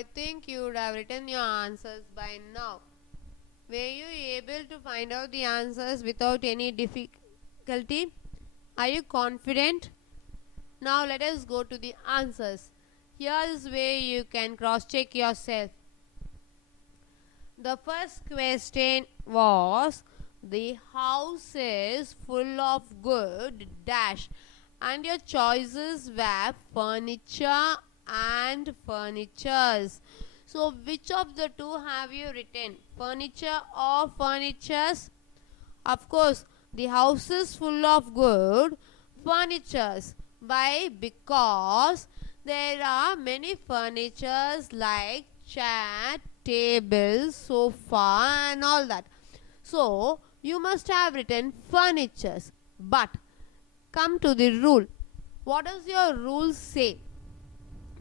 I think you would have written your answers by now. Were you able to find out the answers without any difficulty? Are you confident? Now let us go to the answers. Here is where you can cross check yourself. The first question was, the house is full of good dash, and your choices were furniture and furnitures. So which of the two have you written? Furniture or furnitures? Of course, the house is full of good furnitures. Why? Because there are many furnitures like chair, table, sofa, and all that. So, you must have written furnitures. But, come to the rule. What does your rule say?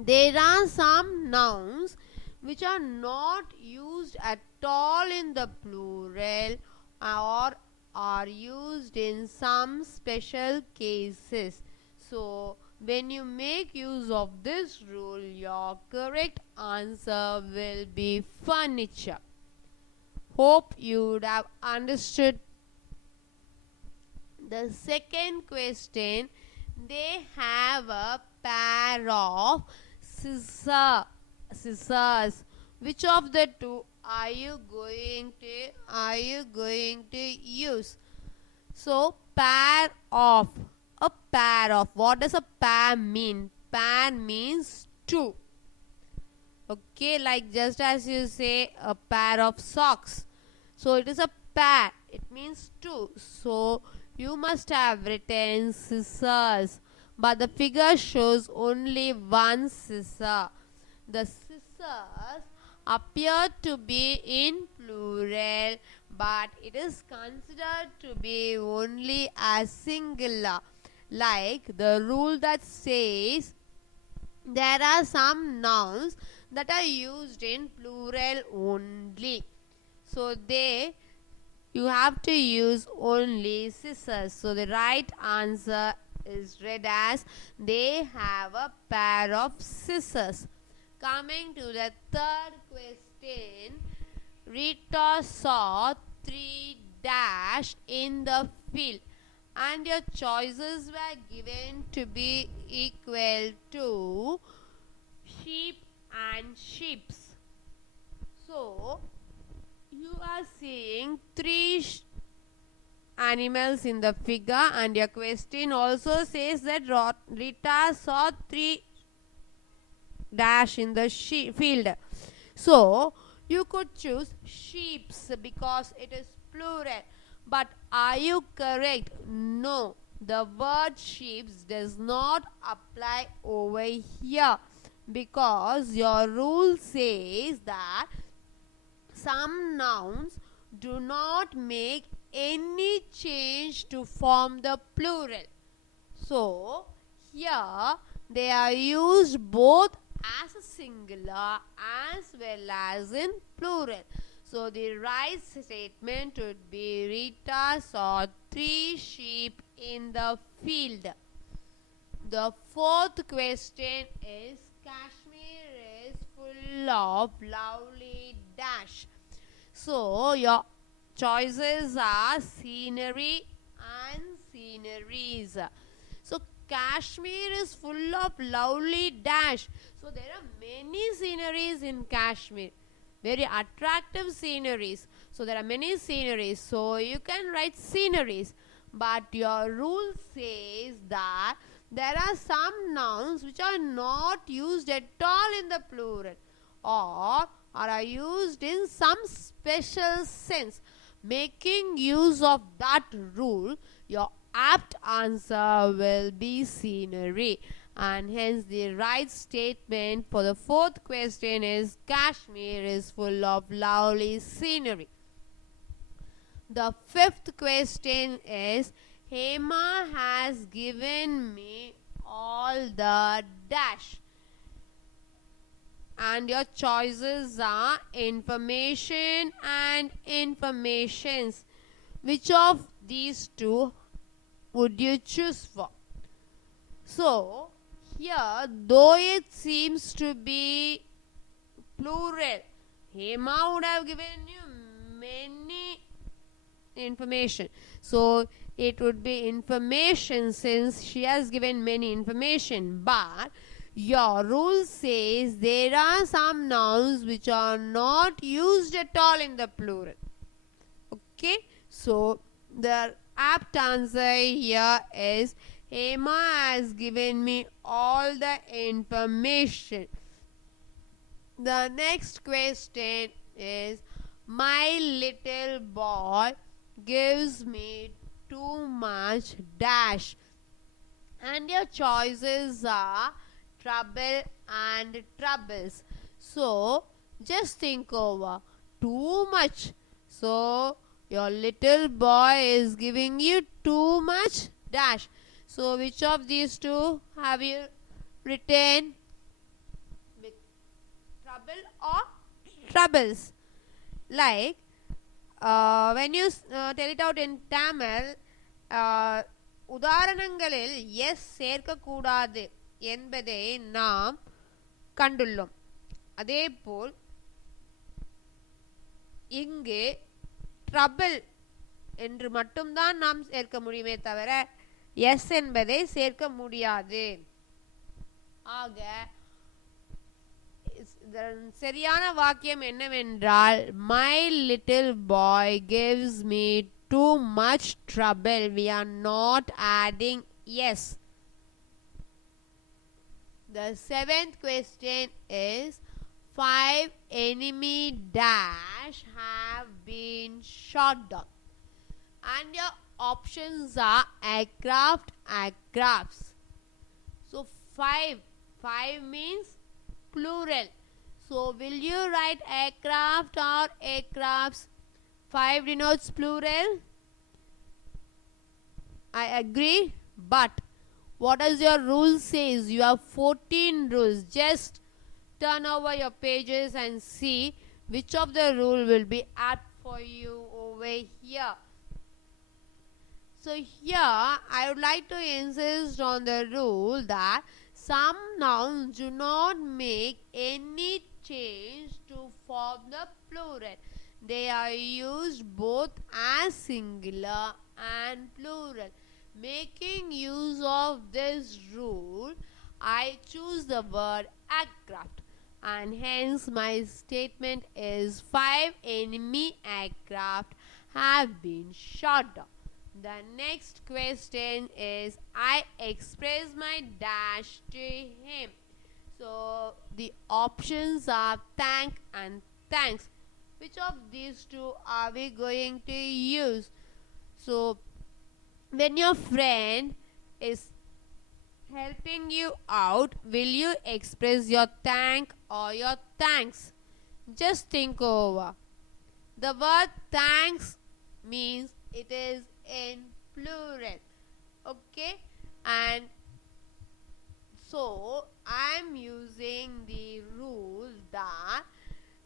There are some nouns which are not used at all in the plural or are used in some special cases. So, when you make use of this rule, your correct answer will be furniture. Hope you would have understood. The second question, they have a pair of scissors. Which of the two are you going to use? So pair of, a pair of, what does a pair mean? Pair means two. Okay, like just as you say a pair of socks, so it is a pair, it means two. So you must have written scissors, but the figure shows only one scissor. The scissors appear to be in plural, but it is considered to be only as singular, like the rule that says there are some nouns that are used in plural only. So you have to use only scissors. So the right answer is read as, they have a pair of scissors. Coming to the third question, Rita saw 3 dash in the field, and your choices were given to be equal to sheep and sheeps. So you are seeing 3 animals in the figure, and your question also says that Rita saw 3 dash in the field. So you could choose sheeps because it is plural. But are you correct? No. The word sheeps does not apply over here, because your rule says that some nouns do not make any change to form the plural. So here they are used both as a singular as well as in plural. So the right statement would be, Rita saw 3 sheep in the field. The fourth question is, Kashmir is full of lovely dash. So your choices are scenery and sceneries. So Kashmir is full of lovely dash. So there are many sceneries in Kashmir, very attractive sceneries. So there are many sceneries. So you can write sceneries. But your rule says that there are some nouns which are not used at all in the plural, or are used in some special sense. Making use of that rule, your apt answer will be scenery. And hence the right statement for the fourth question is, Kashmir is full of lovely scenery. The fifth question is, Hema has given me all the dash, and your choices are information and informations. Which of these two would you choose for? So here, though it seems to be plural. Hema would have given you many information. So it would be information since she has given many information. But your rule says there are some nouns which are not used at all in the plural. Okay. So the apt answer here is Hema has given me all the information. The next question is my little boy gives me too much dash. And your choices are trouble and troubles. So just think over too much. So your little boy is giving you too much dash. So which of these two have you written? With trouble or troubles? Like when you tell it out in Tamil, உதாரணங்களில் S சேர்க்கக்கூடாது என்பதை நாம் கண்டுள்ளோம். அதேபோல் இங்கு trouble என்று மட்டும்தான் நாம் சேர்க்க முடியுமே தவிர எஸ் என்பதை சேர்க்க முடியாது. ஆக சரியான வாக்கியம் என்னவென்றால் my little boy gives me too much trouble. We are not adding yes. The seventh question is 5 enemy dash have been shot down. And your options are aircraft, aircrafts. So 5 means plural. So will you write aircraft or aircrafts? 5 denotes plural. I agree. But what does your rule says? You have 14 rules. Just turn over your pages and see which of the rule will be apt for you over here. So here I would like to insist on the rule that some nouns do not make any change to form the plural. They are used both as singular and plural. Making use of this rule, I choose the word aircraft, and hence my statement is 5 enemy aircraft have been shot down. The next question is I express my dash to him. So the options are thank and thanks. Which of these two are we going to use? So when your friend is helping you out, will you express your thank or your thanks? Just think over. The word thanks means it is in plural. Okay, and so I am using the rule that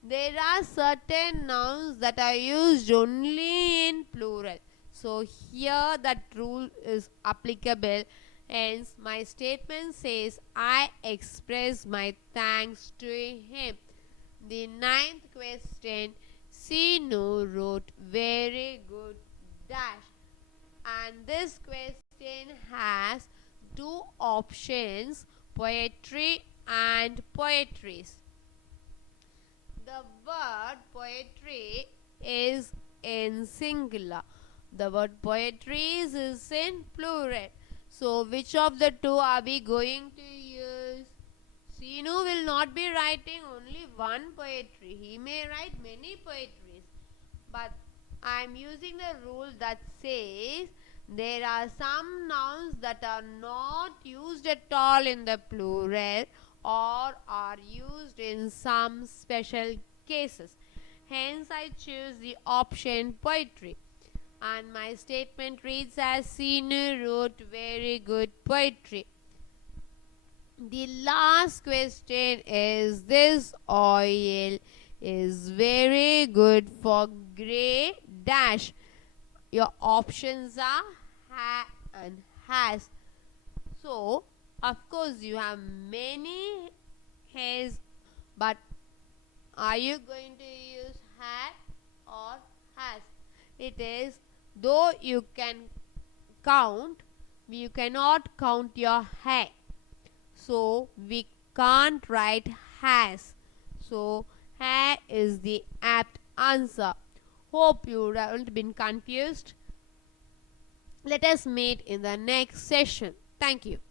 there are certain nouns that are used only in plural. So here that rule is applicable. Hence my statement says I express my thanks to him. The ninth question, Sinu wrote very good dash. And this question has two options, poetry and poetries. The word poetry is in singular. The word poetries is in plural. So which of the two are we going to use? Sinu will not be writing only one poetry. He may write many poetries. But I am using the rule that says there are some nouns that are not used at all in the plural or are used in some special cases. Hence I choose the option poetry. And my statement reads as Sinu wrote very good poetry. The last question is this oil is very good for grey dash. Your options are ha and has. So of course you have many has, but Are you going to use had or has? It is, though you can count, you cannot count your hair. So we can't write has. So hair is the apt answer. Hope you haven't been confused. Let us meet in the next session. Thank you.